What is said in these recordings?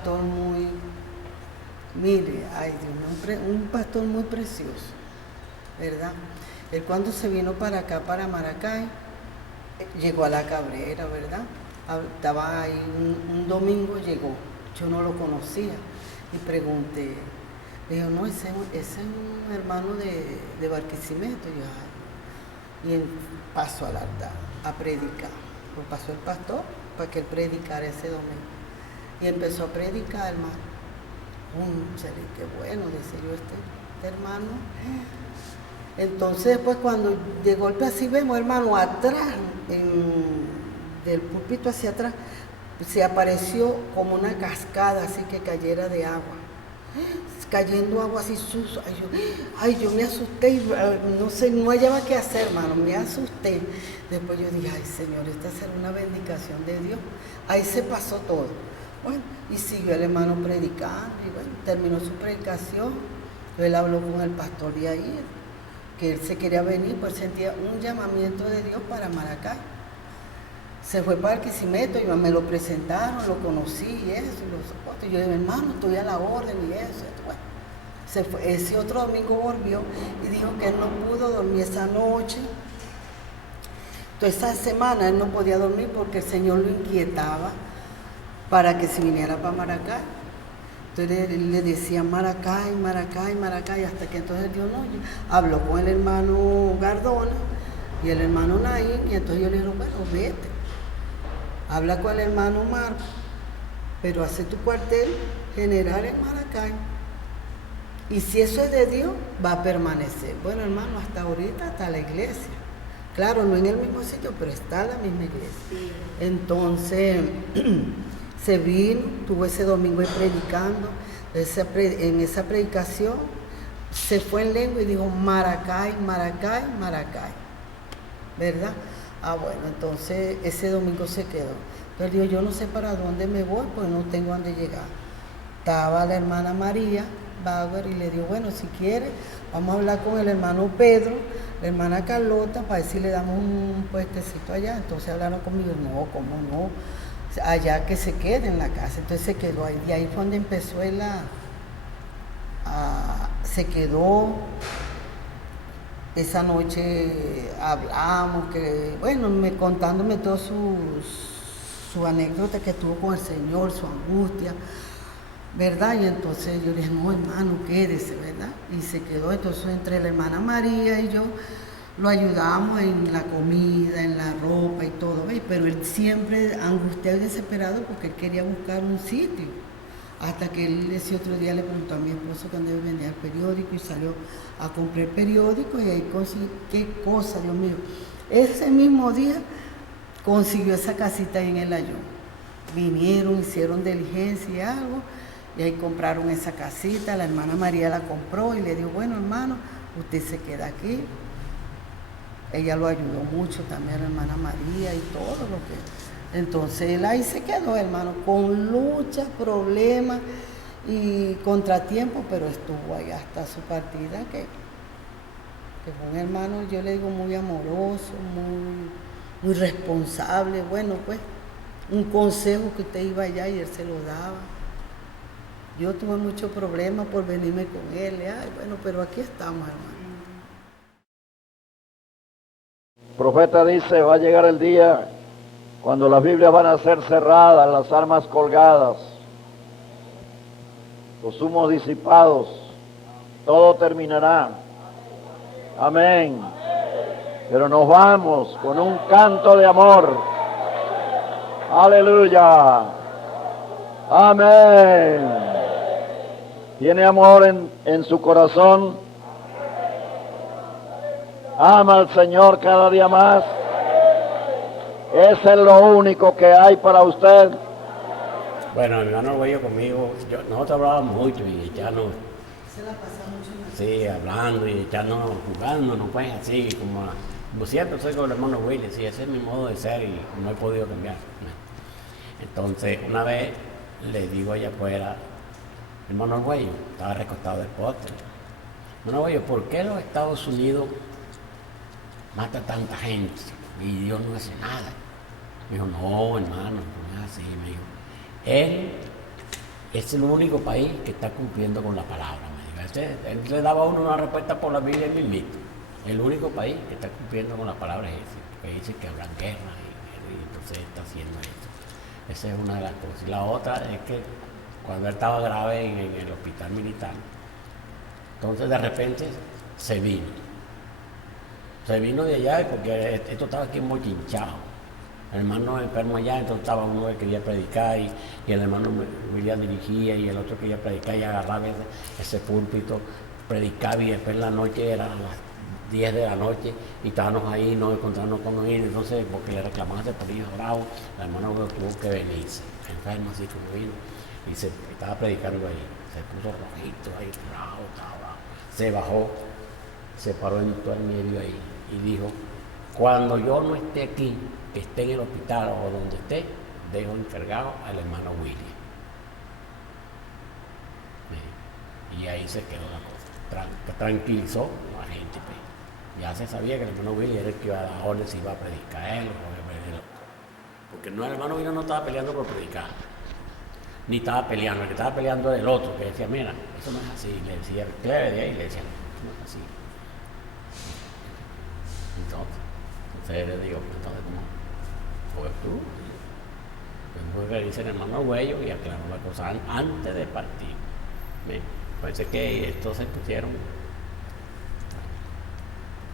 pastor muy, mire, ay Dios mío, un pastor muy precioso, ¿verdad? Él cuando se vino para acá, para Maracay, llegó a La Cabrera, ¿verdad? Estaba ahí un domingo, llegó, yo no lo conocía y pregunté, le digo, no, ese es un hermano de Barquisimeto. Y yo, ay. Y él pasó al altar a predicar, pues pasó el pastor para que él predicara ese domingo. Y empezó a predicar, hermano. Qué bueno, decía yo, este hermano. Entonces, después cuando de golpe así vemos, hermano, atrás, del púlpito hacia atrás, se apareció como una cascada así que cayera de agua. Cayendo agua así sucia. Yo me asusté y no sé, no hallaba qué hacer, hermano, me asusté. Después yo dije, ay Señor, esta será una bendición de Dios. Ahí se pasó todo. Bueno, y siguió el hermano predicando, y bueno, terminó su predicación. Él habló con el pastor de ahí, que él se quería venir, pues sentía un llamamiento de Dios para Maracay. Se fue para Barquisimeto y me lo presentaron, lo conocí y eso, y los otros. Yo dije, hermano, estoy a la orden y eso. Bueno, se fue. Ese otro domingo volvió y dijo que él no pudo dormir esa noche. Entonces esa semana él no podía dormir porque el Señor lo inquietaba para que se viniera para Maracay. Entonces él le decía Maracay, Maracay, Maracay, hasta que entonces Dios no, habló con el hermano Gardona y el hermano Naín, y entonces yo le dije, bueno, vete. Habla con el hermano Marco, pero hace tu cuartel general en Maracay. Y si eso es de Dios, va a permanecer. Bueno, hermano, hasta ahorita está la iglesia. Claro, no en el mismo sitio, pero está la misma iglesia. Entonces, se vino, tuvo ese domingo ahí predicando. En esa predicación, se fue en lengua y dijo Maracay, Maracay, Maracay. ¿Verdad? Bueno, entonces ese domingo se quedó. Entonces dijo, yo no sé para dónde me voy, pues no tengo dónde llegar. Estaba la hermana María Bauer y le dijo, bueno, si quiere, vamos a hablar con el hermano Pedro, la hermana Carlota, para ver si le damos un puestecito allá. Entonces hablaron conmigo, no, ¿cómo no? Allá que se quede en la casa. Entonces se quedó ahí. Y ahí fue donde empezó él se quedó. Esa noche hablamos, que bueno, contándome todas su anécdota que tuvo con el Señor, su angustia, ¿verdad? Y entonces yo le dije, no hermano, quédese, ¿verdad? Y se quedó. Entonces entre la hermana María y yo lo ayudamos en la comida, en la ropa y todo, ¿ves? Pero él siempre angustiado y desesperado porque él quería buscar un sitio. Hasta que él ese otro día le preguntó a mi esposo cuando él vendía el periódico y salió a comprar el periódico y ahí consiguió, qué cosa, Dios mío. Ese mismo día consiguió esa casita ahí en el Ayón. Vinieron, hicieron diligencia y algo, y ahí compraron esa casita. La hermana María la compró y le dijo, bueno hermano, usted se queda aquí. Ella lo ayudó mucho también, la hermana María y todo lo que... Entonces él ahí se quedó, hermano, con luchas, problemas y contratiempos, pero estuvo ahí hasta su partida, que fue un hermano, yo le digo, muy amoroso, muy responsable. Bueno, pues, un consejo que usted iba allá y él se lo daba. Yo tuve muchos problemas por venirme con él, bueno, pero aquí estamos, hermano. El profeta dice, va a llegar el día cuando las Biblias van a ser cerradas, las armas colgadas, los humos disipados, todo terminará. Amén. Pero nos vamos con un canto de amor. Aleluya. Amén. ¿Tiene amor en su corazón? ¿Ama al Señor cada día más? ¿Ese es lo único que hay para usted? Bueno, mi hermano Arguello conmigo, nosotros hablábamos mucho y ya no... Se la pasa mucho en la Sí, hablando y echarnos, jugando, no pues así, como siempre soy con el hermano Willy, sí, ese es mi modo de ser y no he podido cambiar. Entonces, una vez le digo allá afuera, hermano Arguello, estaba recostado del poste, hermano Arguello, ¿por qué los Estados Unidos mata tanta gente y Dios no hace nada? Me dijo, no, hermano, no es así, me dijo, Él es el único país que está cumpliendo con la palabra. Me dijo. Él le daba a uno una respuesta por la Biblia mismito. El único país que está cumpliendo con la palabra es ese, porque dice que habrán guerra y entonces está haciendo eso. Esa es una de las cosas. Y la otra es que cuando él estaba grave en el hospital militar, entonces de repente se vino. Se vino de allá porque esto estaba aquí muy hinchado. El hermano enfermo allá, entonces estaba uno que quería predicar y el hermano William dirigía y el otro quería predicar y agarraba ese púlpito, predicaba y después en la noche eran las 10 de la noche y estábamos ahí, nos encontramos con él, entonces porque le reclamaban ese polillo bravo, el hermano tuvo que venirse, enfermo así como vino y estaba predicando ahí, se puso rojito ahí, bravo, estaba bravo, se bajó, se paró en todo el medio ahí y dijo, cuando yo no esté aquí, que esté en el hospital o donde esté, dejo encargado al hermano William. Y ahí se quedó la cosa. Tranquilizó a la gente. Pues. Ya se sabía que el hermano William era el que iba a dar orden si iba a predicar él o iba a predicar. Porque no, el hermano William no estaba peleando por predicar. Ni estaba peleando. El que estaba peleando era el otro, que decía, mira, eso no es así. Le decía, clave de ahí, le decía, eso no es así. Entonces él le digo, entonces, ¿cómo? Pues tú. Después le dice el hermano Güello y aclaró la cosa antes de partir. Parece que estos se pusieron.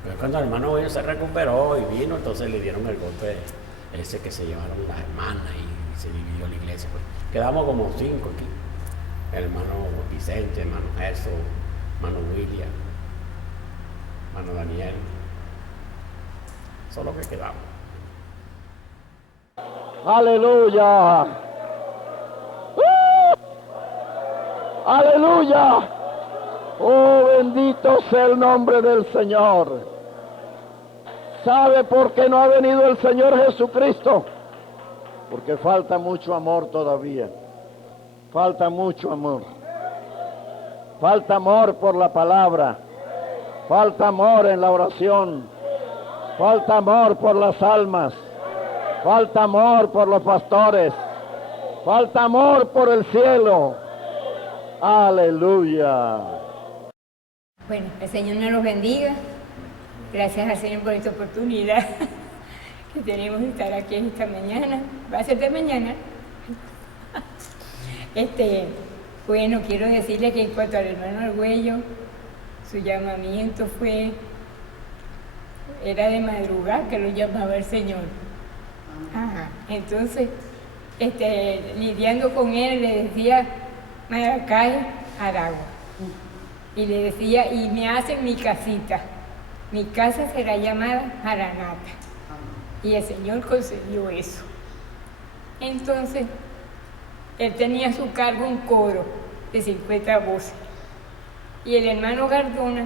Pero cuando el hermano Güello se recuperó y vino, entonces le dieron el golpe ese que se llevaron las hermanas y se dividió la iglesia. Pues. Quedamos como 5 aquí. El hermano Vicente, el hermano Gerson, el hermano William, el hermano Daniel. Eso es lo que quedamos. Aleluya. Aleluya. Oh, bendito sea el nombre del Señor. ¿Sabe por qué no ha venido el Señor Jesucristo? Porque falta mucho amor todavía. Falta mucho amor. Falta amor por la palabra. Falta amor en la oración. Falta amor por las almas. Falta amor por los pastores. Falta amor por el cielo. Aleluya. Bueno, el Señor nos los bendiga. Gracias al Señor por esta oportunidad que tenemos de estar aquí esta mañana. Va a ser de mañana. Bueno, quiero decirle que en cuanto al hermano Argüello, su llamamiento era de madrugada que lo llamaba el Señor. Ajá. Entonces, lidiando con él, le decía Maracay, Aragua. Y le decía, y me hacen mi casita. Mi casa será llamada Maranata. Y el Señor concedió eso. Entonces, él tenía a su cargo un coro de 50 voces. Y el hermano Gardona,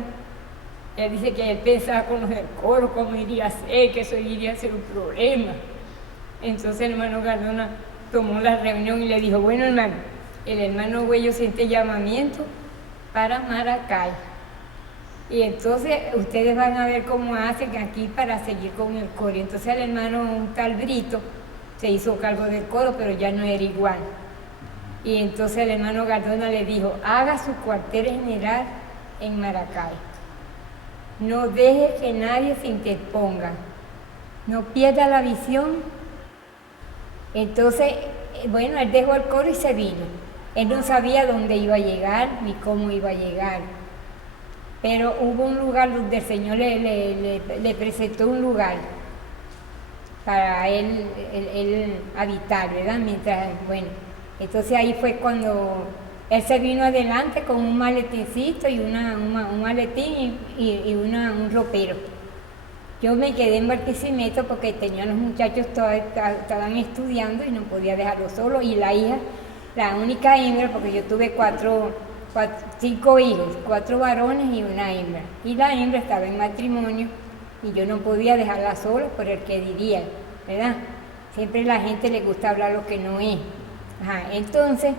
él dice que él pensaba con los del coro, cómo iría a ser, que eso iría a ser un problema. Entonces el hermano Gardona tomó la reunión y le dijo, bueno hermano, el hermano Güello siente llamamiento para Maracay. Y entonces ustedes van a ver cómo hacen aquí para seguir con el coro. Y entonces el hermano, un tal Brito, se hizo cargo del coro, pero ya no era igual. Y entonces el hermano Gardona le dijo, haga su cuartel general en Maracay. No deje que nadie se interponga. No pierda la visión. Entonces, bueno, él dejó el coro y se vino. Él no sabía dónde iba a llegar ni cómo iba a llegar. Pero hubo un lugar donde el Señor le presentó un lugar para él habitar, ¿verdad? Entonces ahí fue cuando él se vino adelante con un maletincito y un maletín y un ropero. Yo me quedé en Barquisimeto porque tenía los muchachos estaban estudiando y no podía dejarlos solos. Y la hija, la única hembra, porque yo tuve 5 hijos, 4 varones y una hembra. Y la hembra estaba en matrimonio y yo no podía dejarla sola por el que diría, ¿verdad? Siempre a la gente le gusta hablar lo que no es. Ajá. Entonces,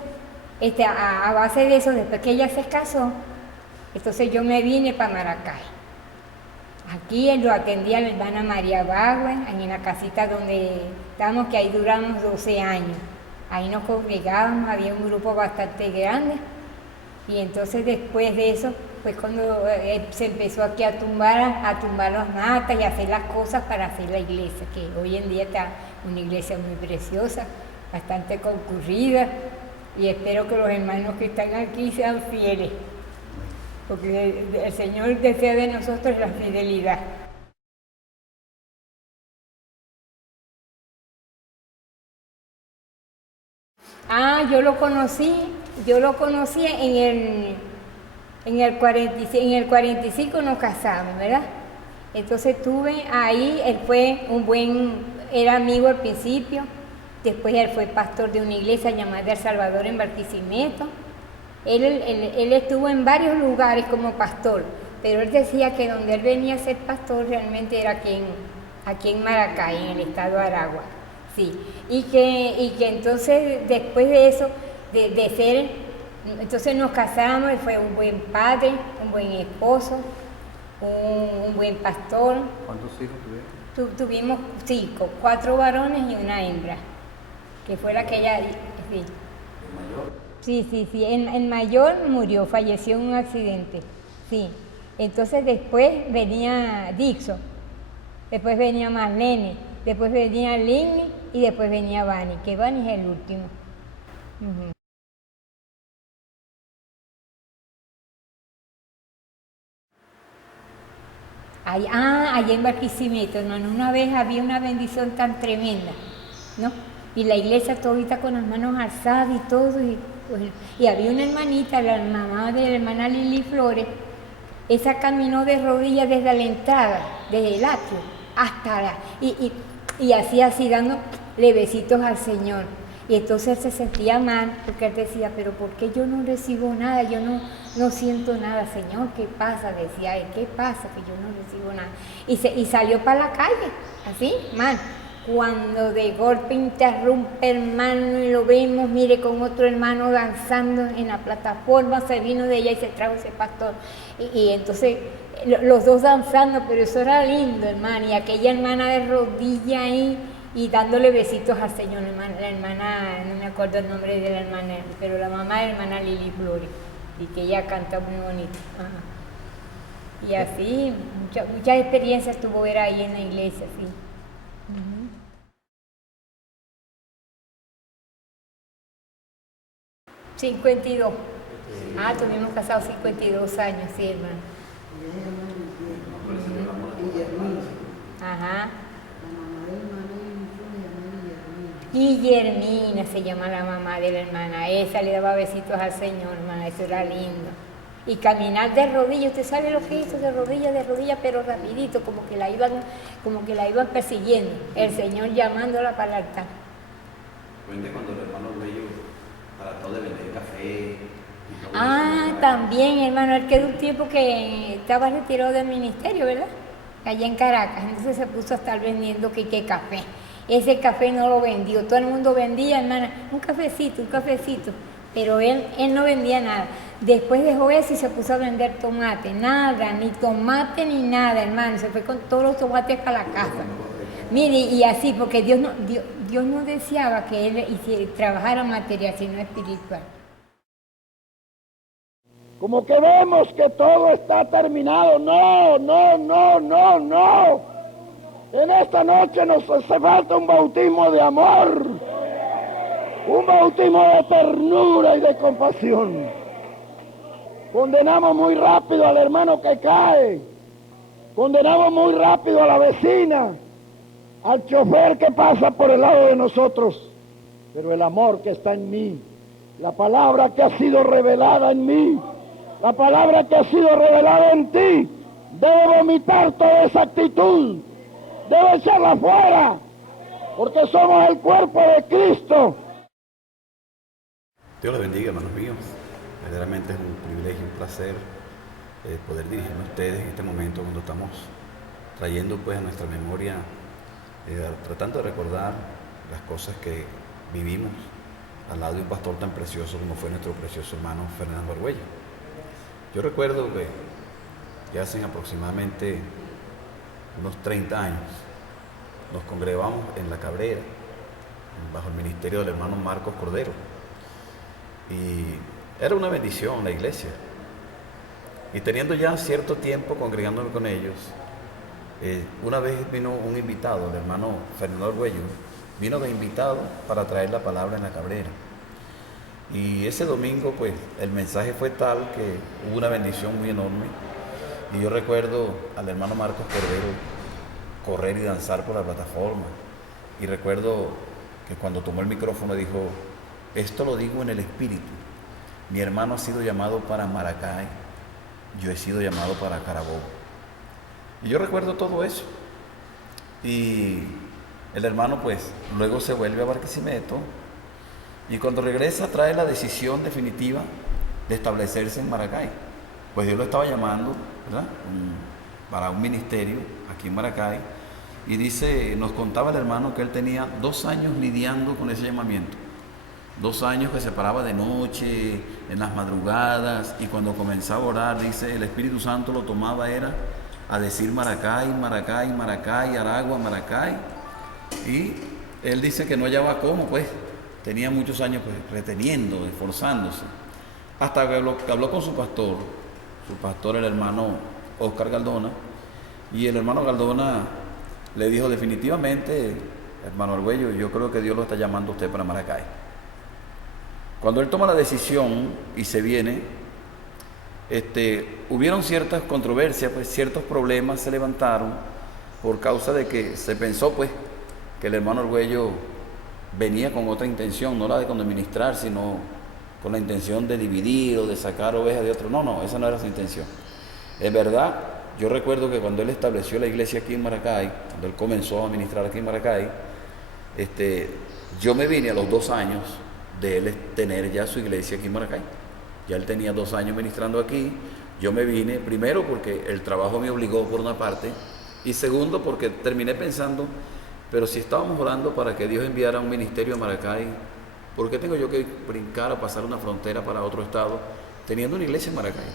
a base de eso, después que ella se casó, entonces yo me vine para Maracay. Aquí lo atendía la hermana María Bagua, en la casita donde estamos, que ahí duramos 12 años. ahí nos congregábamos, había un grupo bastante grande. Y entonces después de eso, pues cuando se empezó aquí a tumbar las matas y a hacer las cosas para hacer la iglesia, que hoy en día está una iglesia muy preciosa, bastante concurrida, y espero que los hermanos que están aquí sean fieles, porque el Señor desea de nosotros la fidelidad. Yo lo conocí en el 45 nos casamos, ¿verdad? Entonces estuve ahí, era amigo al principio, después él fue pastor de una iglesia llamada El Salvador en Barquisimeto. Él estuvo en varios lugares como pastor, pero él decía que donde él venía a ser pastor realmente era aquí en Maracay, en el estado de Aragua. Sí, y que entonces después de eso, entonces nos casamos, él fue un buen padre, un buen esposo, un buen pastor. ¿Cuántos hijos tuvieron? Tuvimos 5, 4 varones y una hembra, que fue la que ella... Sí. ¿El mayor? Sí, el mayor murió, falleció en un accidente, sí. Entonces después venía Dixon, después venía Marlene, después venía Linny y después venía Vani, que Vani es el último. Uh-huh. Allá en Barquisimeto, hermano, una vez había una bendición tan tremenda, ¿no? Y la iglesia todita con las manos alzadas y todo, y había una hermanita, la mamá de la hermana Lili Flores, esa caminó de rodillas desde la entrada, desde el atrio, hasta la... Y hacía así, dándole besitos al Señor. Y entonces él se sentía mal, porque él decía, pero ¿por qué yo no recibo nada? Yo no siento nada, Señor, ¿qué pasa? Decía él, ¿qué pasa? Que yo no recibo nada. Y salió para la calle, así, mal. Cuando de golpe interrumpe, hermano, y lo vemos, mire, con otro hermano danzando en la plataforma, se vino de ella y se trajo ese pastor. Y entonces, los dos danzando, pero eso era lindo, hermano, y aquella hermana de rodilla ahí, y dándole besitos al Señor, la hermana, no me acuerdo el nombre de la hermana, pero la mamá de la hermana Lili Flores, y que ella canta muy bonito. Ajá. Y así, muchas experiencias tuvo ver ahí en la iglesia, sí. 52. Tuvimos casados 52 años, sí, hermano. Ajá. Guillermina se llama la mamá de la hermana. Esa le daba besitos al Señor, hermana. Eso era lindo. Y caminar de rodillas, ¿usted sabe lo que hizo? De rodillas, pero rapidito, como que la iban persiguiendo. El Señor llamándola para el altar. Cuente cuando el hermano Bello trató de vender café. También, hermano, él quedó un tiempo que estaba retirado del ministerio, ¿verdad? Allá en Caracas. Entonces se puso a estar vendiendo que café. Ese café no lo vendió. Todo el mundo vendía, hermana, un cafecito. Pero él no vendía nada. Después dejó eso y se puso a vender tomate. Nada, ni tomate ni nada, hermano. Se fue con todos los tomates para la casa. Mire, y así, porque Dios no deseaba que él trabajara material, sino espiritual. Como que vemos que todo está terminado. No. En esta noche nos hace falta un bautismo de amor, un bautismo de ternura y de compasión. Condenamos muy rápido al hermano que cae, condenamos muy rápido a la vecina, al chofer que pasa por el lado de nosotros. Pero el amor que está en mí, la palabra que ha sido revelada en mí, la palabra que ha sido revelada en ti, debe vomitar toda esa actitud, debe echarla fuera, porque somos el cuerpo de Cristo. Dios les bendiga, hermanos míos. Verdaderamente es un privilegio, un placer poder dirigirme a ustedes en este momento cuando estamos trayendo pues a nuestra memoria, tratando de recordar las cosas que vivimos al lado de un pastor tan precioso como fue nuestro precioso hermano Fernando Argüello. Yo recuerdo que hace aproximadamente unos 30 años nos congregamos en La Cabrera, bajo el ministerio del hermano Marcos Cordero. Y era una bendición la iglesia. Y teniendo ya cierto tiempo congregándome con ellos, una vez vino un invitado, el hermano Fernando Arguello, vino de invitado para traer la palabra en la Cabrera. Y ese domingo, pues, el mensaje fue tal que hubo una bendición muy enorme. Y yo recuerdo al hermano Marcos Cordero correr y danzar por la plataforma. Y recuerdo que cuando tomó el micrófono dijo, esto lo digo en el espíritu. Mi hermano ha sido llamado para Maracay, yo he sido llamado para Carabobo. Y yo recuerdo todo eso. Y el hermano, pues, luego se vuelve a Barquisimeto. Y cuando regresa trae la decisión definitiva de establecerse en Maracay. Pues Dios lo estaba llamando, ¿verdad?, para un ministerio aquí en Maracay. Y dice, nos contaba el hermano que él tenía 2 años lidiando con ese llamamiento. 2 años que se paraba de noche, en las madrugadas, y cuando comenzaba a orar, dice, el Espíritu Santo lo tomaba era a decir Maracay, Maracay, Maracay, Aragua, Maracay. Y él dice que no hallaba cómo, pues, tenía muchos años pues, reteniendo, esforzándose. Hasta que habló con su pastor el hermano Oscar Galdona, y el hermano Galdona le dijo definitivamente, hermano Arguello, yo creo que Dios lo está llamando a usted para Maracay. Cuando él toma la decisión y se viene, hubieron ciertas controversias, pues ciertos problemas se levantaron por causa de que se pensó pues que el hermano Arguello venía con otra intención, no la de administrar, sino con la intención de dividir o de sacar ovejas de otro. No, esa no era su intención. Es verdad, yo recuerdo que cuando él estableció la iglesia aquí en Maracay, cuando él comenzó a ministrar aquí en Maracay, yo me vine a los 2 años de él tener ya su iglesia aquí en Maracay. Ya él tenía 2 años ministrando aquí. Yo me vine, primero porque el trabajo me obligó por una parte, y segundo porque terminé pensando, pero si estábamos orando para que Dios enviara un ministerio a Maracay, ¿por qué tengo yo que brincar a pasar una frontera para otro estado teniendo una iglesia en Maracay?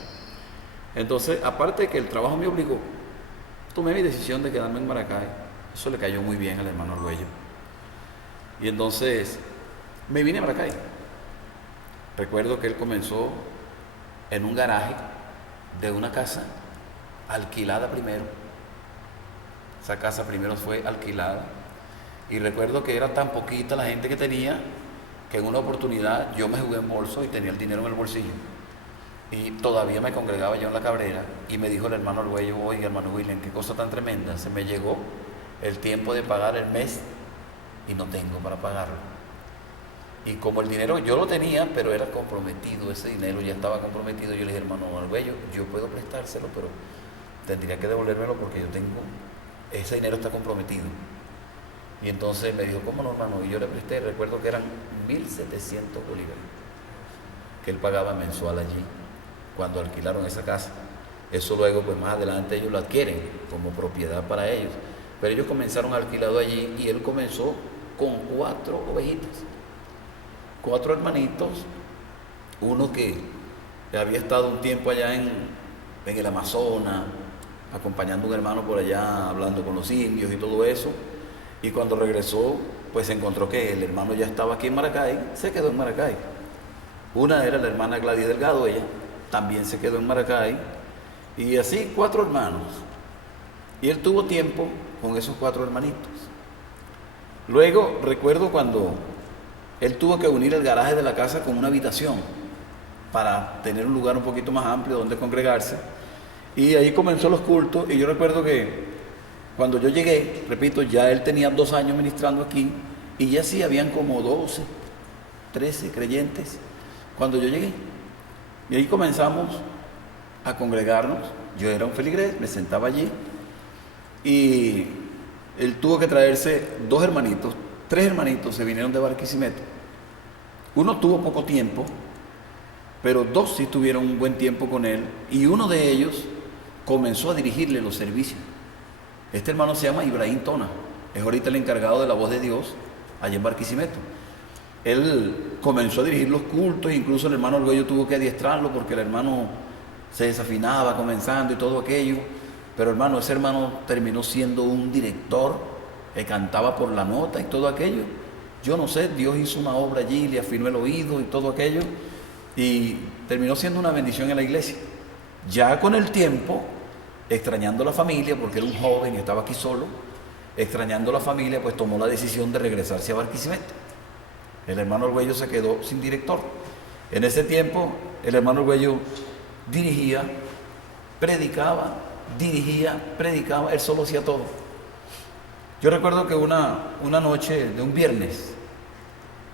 Entonces, aparte de que el trabajo me obligó, tomé mi decisión de quedarme en Maracay. Eso le cayó muy bien al hermano Arguello. Y entonces me vine a Maracay. Recuerdo que él comenzó en un garaje de una casa alquilada primero. Esa casa primero fue alquilada. Y recuerdo que era tan poquita la gente que tenía que en una oportunidad yo me jugué en bolso y tenía el dinero en el bolsillo. Y todavía me congregaba yo en la Cabrera, y me dijo el hermano Arguello, oiga hermano William, qué cosa tan tremenda, se me llegó el tiempo de pagar el mes y no tengo para pagarlo. Y como el dinero yo lo tenía, pero era comprometido, ese dinero ya estaba comprometido, yo le dije, hermano Arguello, yo puedo prestárselo, pero tendría que devolvérmelo porque ese dinero está comprometido. Y entonces me dijo, ¿cómo no, hermano? Y yo le presté, recuerdo que eran 1.700 bolívares que él pagaba mensual allí cuando alquilaron esa casa. Eso luego, pues más adelante ellos lo adquieren como propiedad para ellos. Pero ellos comenzaron alquilado allí, y él comenzó con 4 ovejitas, 4 hermanitos, uno que había estado un tiempo allá en el Amazonas, acompañando a un hermano por allá, hablando con los indios y todo eso. Y cuando regresó, pues se encontró que el hermano ya estaba aquí en Maracay, se quedó en Maracay. Una era la hermana Gladys Delgado, ella también se quedó en Maracay. Y así 4 hermanos. Y él tuvo tiempo con esos 4 hermanitos. Luego recuerdo cuando él tuvo que unir el garaje de la casa con una habitación para tener un lugar un poquito más amplio donde congregarse. Y ahí comenzó los cultos. Y yo recuerdo que cuando yo llegué, repito, ya él tenía 2 años ministrando aquí, y ya sí habían como 12, 13 creyentes cuando yo llegué. Y ahí comenzamos a congregarnos. Yo era un feligrés, me sentaba allí, y él tuvo que traerse 2 hermanitos, 3 hermanitos se vinieron de Barquisimeto. Uno tuvo poco tiempo, pero 2 sí tuvieron un buen tiempo con él, y uno de ellos comenzó a dirigirle los servicios. Este hermano se llama Ibrahim Tona, es ahorita el encargado de la voz de Dios allá en Barquisimeto. Él comenzó a dirigir los cultos, incluso el hermano Arguello tuvo que adiestrarlo porque el hermano se desafinaba comenzando y todo aquello. Pero hermano, ese hermano terminó siendo un director que cantaba por la nota y todo aquello. yo no sé, Dios hizo una obra allí, le afinó el oído y todo aquello, y terminó siendo una bendición en la iglesia. Ya con el tiempo, extrañando la familia, porque era un joven y estaba aquí solo, extrañando la familia, pues tomó la decisión de regresarse a Barquisimeto. El hermano Argüello se quedó sin director. En ese tiempo, el hermano Argüello dirigía, predicaba, él solo hacía todo. Yo recuerdo que una noche de un viernes,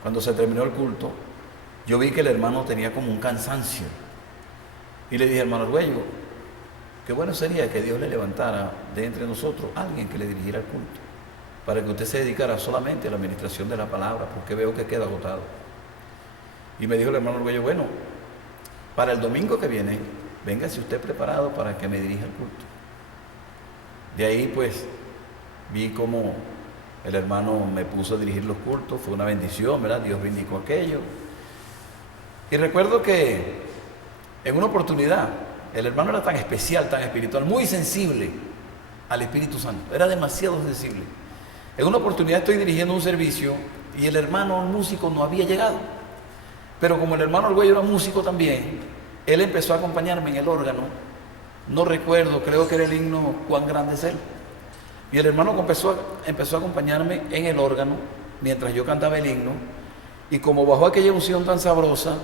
cuando se terminó el culto, yo vi que el hermano tenía como un cansancio. Y le dije, hermano Argüello, qué bueno sería que Dios le levantara de entre nosotros a alguien que le dirigiera el culto, para que usted se dedicara solamente a la administración de la palabra, porque veo que queda agotado. Y me dijo el hermano Argüello, bueno, para el domingo que viene, véngase usted preparado para que me dirija el culto. De ahí pues vi cómo el hermano me puso a dirigir los cultos, fue una bendición, ¿verdad? Dios bendicó aquello. Y recuerdo que en una oportunidad, el hermano era tan especial, tan espiritual, muy sensible al Espíritu Santo, era demasiado sensible. En una oportunidad estoy dirigiendo un servicio y el hermano músico no había llegado, pero como el hermano Argüello era músico también, él empezó a acompañarme en el órgano, no recuerdo, creo que era el himno Cuán grande es Él, y el hermano empezó a acompañarme en el órgano mientras yo cantaba el himno, y como bajó aquella unción tan sabrosa,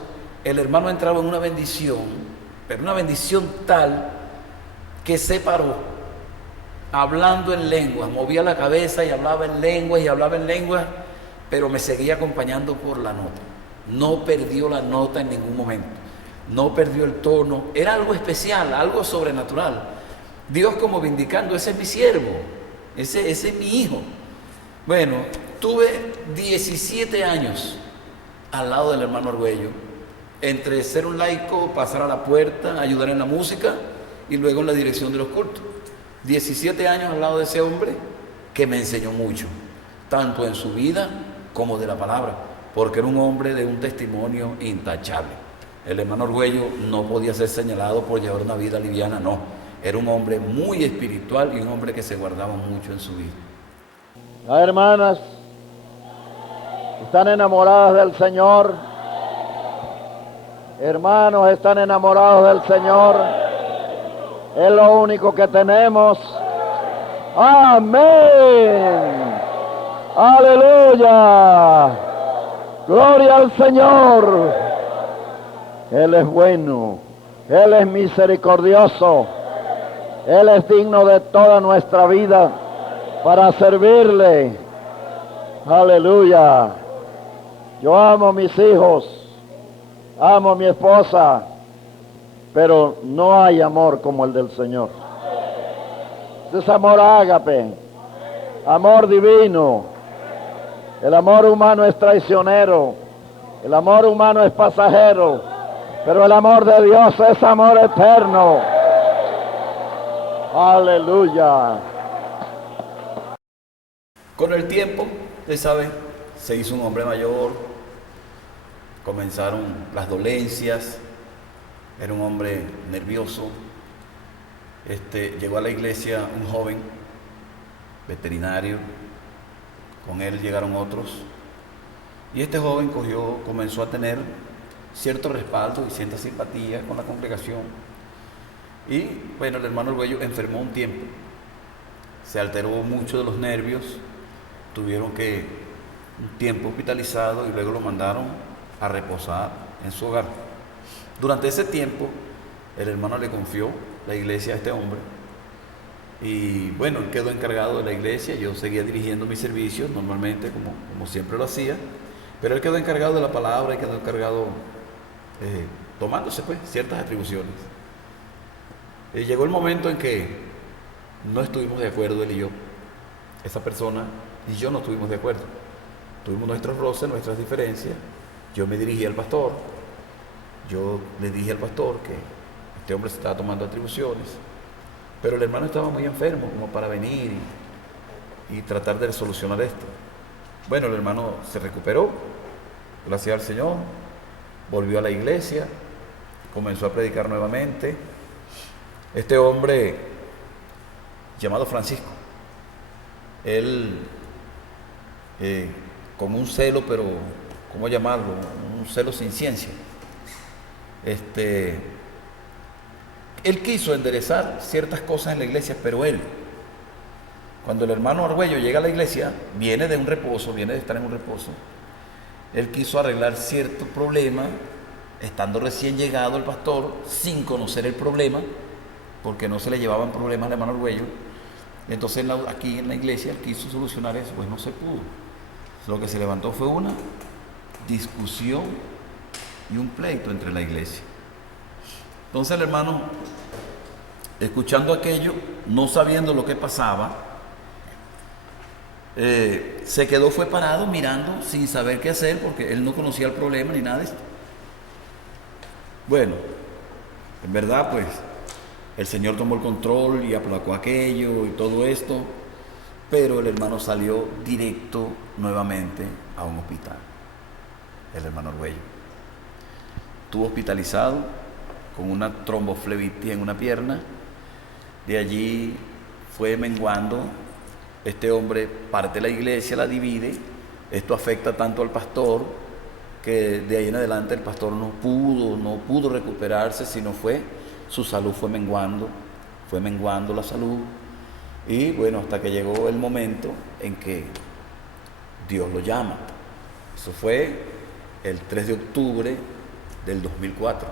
el hermano entraba en una bendición, pero una bendición tal que se paró hablando en lenguas, movía la cabeza y hablaba en lenguas, pero me seguía acompañando por la nota. No perdió la nota en ningún momento, no perdió el tono, era algo especial, algo sobrenatural. Dios como vindicando, ese es mi siervo, ese es mi hijo. Bueno, tuve 17 años al lado del hermano Argüello, entre ser un laico, pasar a la puerta, ayudar en la música y luego en la dirección de los cultos. 17 años al lado de ese hombre que me enseñó mucho, tanto en su vida como de la palabra, porque era un hombre de un testimonio intachable. El hermano Argüello no podía ser señalado por llevar una vida liviana, no. Era un hombre muy espiritual y un hombre que se guardaba mucho en su vida. Las hermanas están enamoradas del Señor. Hermanos, están enamorados del Señor. Es lo único que tenemos. Amén. Aleluya. Gloria al Señor. Él es bueno. Él es misericordioso. Él es digno de toda nuestra vida para servirle. Aleluya. Yo amo a mis hijos. Amo a mi esposa, pero no hay amor como el del Señor. Es amor ágape, amor divino. El amor humano es traicionero, el amor humano es pasajero, pero el amor de Dios es amor eterno. Aleluya. Con el tiempo, usted sabe, se hizo un hombre mayor. Comenzaron las dolencias, era un hombre nervioso. Llegó a la iglesia un joven veterinario, con él llegaron otros, y este joven comenzó a tener cierto respaldo y cierta simpatía con la congregación. Y bueno, el hermano Argüello enfermó un tiempo, se alteró mucho de los nervios, tuvieron que un tiempo hospitalizado y luego lo mandaron a reposar en su hogar. Durante ese tiempo, el hermano le confió la iglesia a este hombre y bueno, él quedó encargado de la iglesia. Yo seguía dirigiendo mis servicios normalmente como siempre lo hacía, pero él quedó encargado de la palabra y quedó encargado tomándose pues ciertas atribuciones. Llegó el momento en que no estuvimos de acuerdo él y yo, esa persona y yo no estuvimos de acuerdo, tuvimos nuestros roces, nuestras diferencias. Yo me dirigí al pastor, yo le dije al pastor que este hombre se estaba tomando atribuciones, pero el hermano estaba muy enfermo como para venir y tratar de solucionar esto. Bueno, el hermano se recuperó, gracias al Señor, volvió a la iglesia, comenzó a predicar nuevamente. Este hombre llamado Francisco, él con un celo, pero, ¿cómo llamarlo? Un celo sin ciencia. Él quiso enderezar ciertas cosas en la iglesia, pero cuando el hermano Argüello llega a la iglesia, viene de un reposo, viene de estar en un reposo, él quiso arreglar cierto problema, estando recién llegado el pastor, sin conocer el problema, porque no se le llevaban problemas al hermano Argüello. Entonces aquí en la iglesia él quiso solucionar eso, pues no se pudo. Lo que se levantó fue una discusión y un pleito entre la iglesia. Entonces el hermano, escuchando aquello, no sabiendo lo que pasaba, se quedó, fue parado mirando sin saber qué hacer, porque él no conocía el problema ni nada de esto. Bueno, en verdad pues el Señor tomó el control y aplacó aquello y todo esto, pero el hermano salió directo nuevamente a un hospital. El hermano Argüello estuvo hospitalizado con una tromboflebitis en una pierna. De allí fue menguando. Este hombre parte la iglesia, la divide. Esto afecta tanto al pastor que de ahí en adelante el pastor no pudo recuperarse, sino su salud fue menguando la salud. Y bueno, hasta que llegó el momento en que Dios lo llama. Eso fue el 3 de octubre del 2004.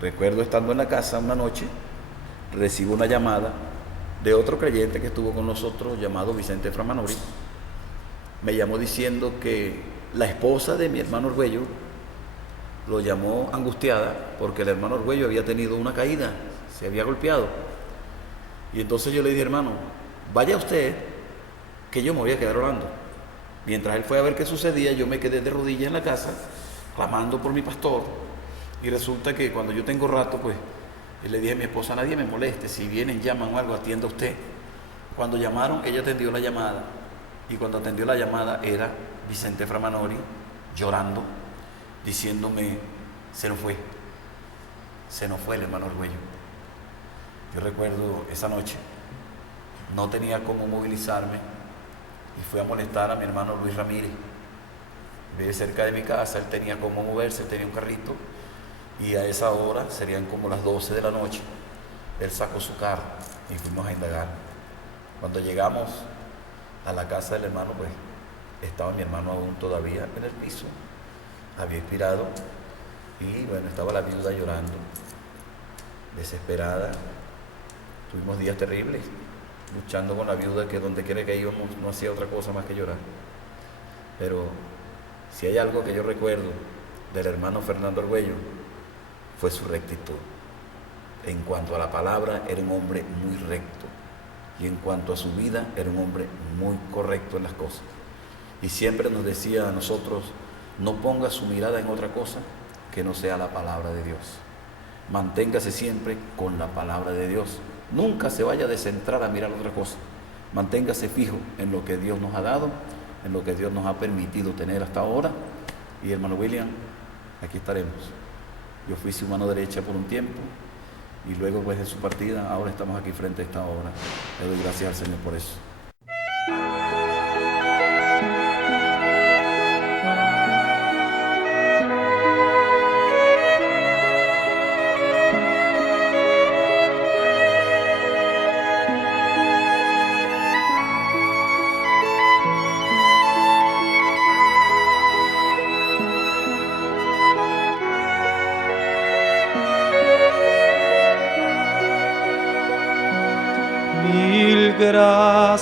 Recuerdo estando en la casa una noche, recibo una llamada de otro creyente que estuvo con nosotros, llamado Vicente Framanori. Me llamó diciendo que la esposa de mi hermano Argüello lo llamó angustiada porque el hermano Argüello había tenido una caída, se había golpeado. Y entonces yo le dije: hermano, vaya usted, que yo me voy a quedar orando. Mientras él fue a ver qué sucedía, yo me quedé de rodillas en la casa, clamando por mi pastor. Y resulta que cuando yo tengo rato, pues, le dije a mi esposa: nadie me moleste, si vienen, llaman o algo, atienda usted. Cuando llamaron, ella atendió la llamada, y cuando atendió la llamada era Vicente Framanori, llorando, diciéndome: se nos fue el hermano Argüello. Yo recuerdo esa noche, no tenía cómo movilizarme y fui a molestar a mi hermano Luis Ramírez. Vive cerca de mi casa, él tenía cómo moverse, él tenía un carrito, y a esa hora, serían como las 12 de la noche, él sacó su carro y fuimos a indagar. Cuando llegamos a la casa del hermano, pues estaba mi hermano aún todavía en el piso, había expirado, y bueno, estaba la viuda llorando, desesperada. Tuvimos días terribles, luchando con la viuda, que donde quiera que íbamos no hacía otra cosa más que llorar. Pero si hay algo que yo recuerdo del hermano Fernando Argüello, fue su rectitud. En cuanto a la palabra, era un hombre muy recto, y en cuanto a su vida, era un hombre muy correcto en las cosas. Y siempre nos decía a nosotros: no ponga su mirada en otra cosa que no sea la palabra de Dios. Manténgase siempre con la palabra de Dios. Nunca se vaya a descentrar a mirar otra cosa. Manténgase fijo en lo que Dios nos ha dado, en lo que Dios nos ha permitido tener hasta ahora. Y hermano William, aquí estaremos. Yo fui su mano derecha por un tiempo, y luego pues de su partida, ahora estamos aquí frente a esta obra. Le doy gracias al Señor por eso.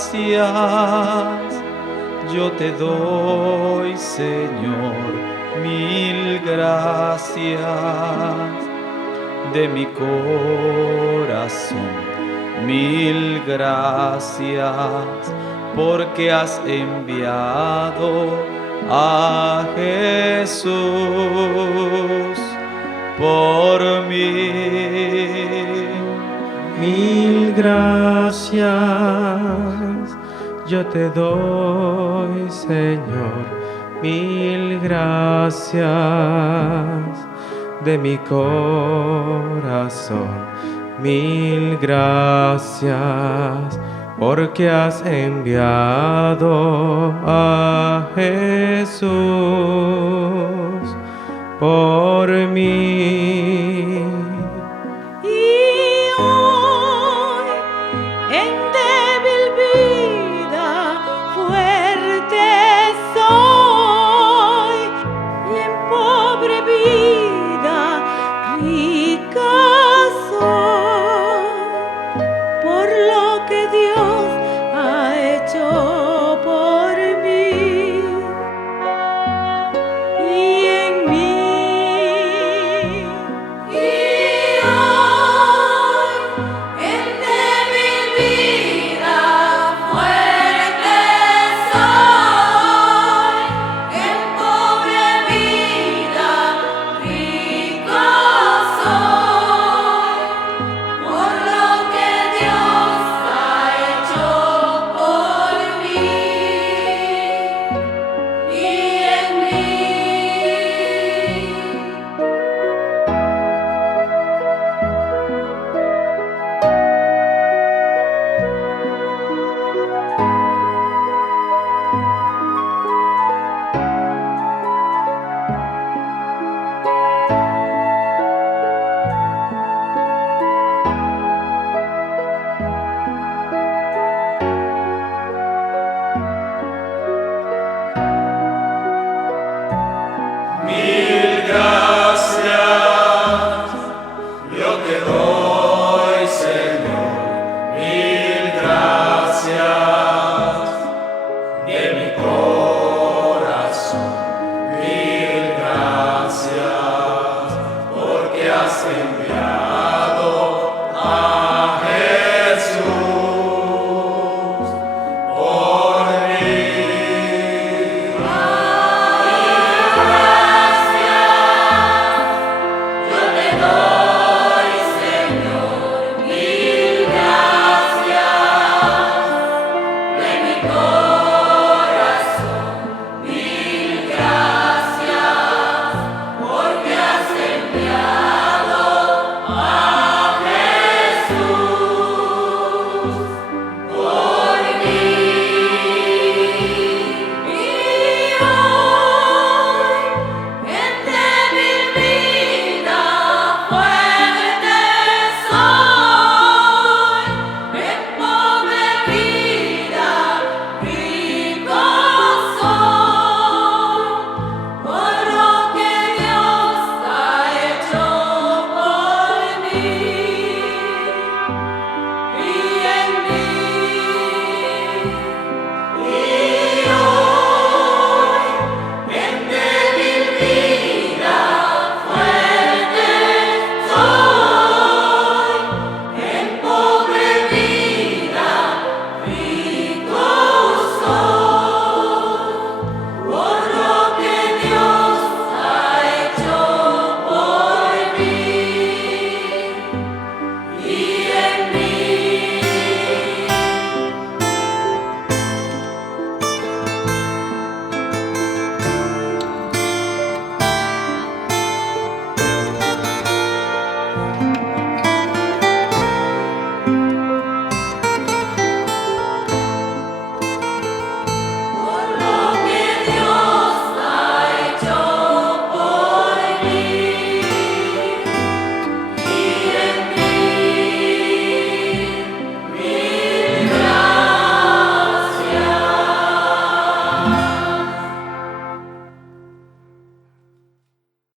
Gracias yo te doy, Señor, mil gracias de mi corazón, mil gracias porque has enviado a Jesús por mí. Mil gracias yo te doy, Señor, mil gracias de mi corazón, mil gracias porque has enviado a Jesús por mí. Y hoy, en débil vida, fuerte soy, y en pobre vida, rica soy, por lo que Dios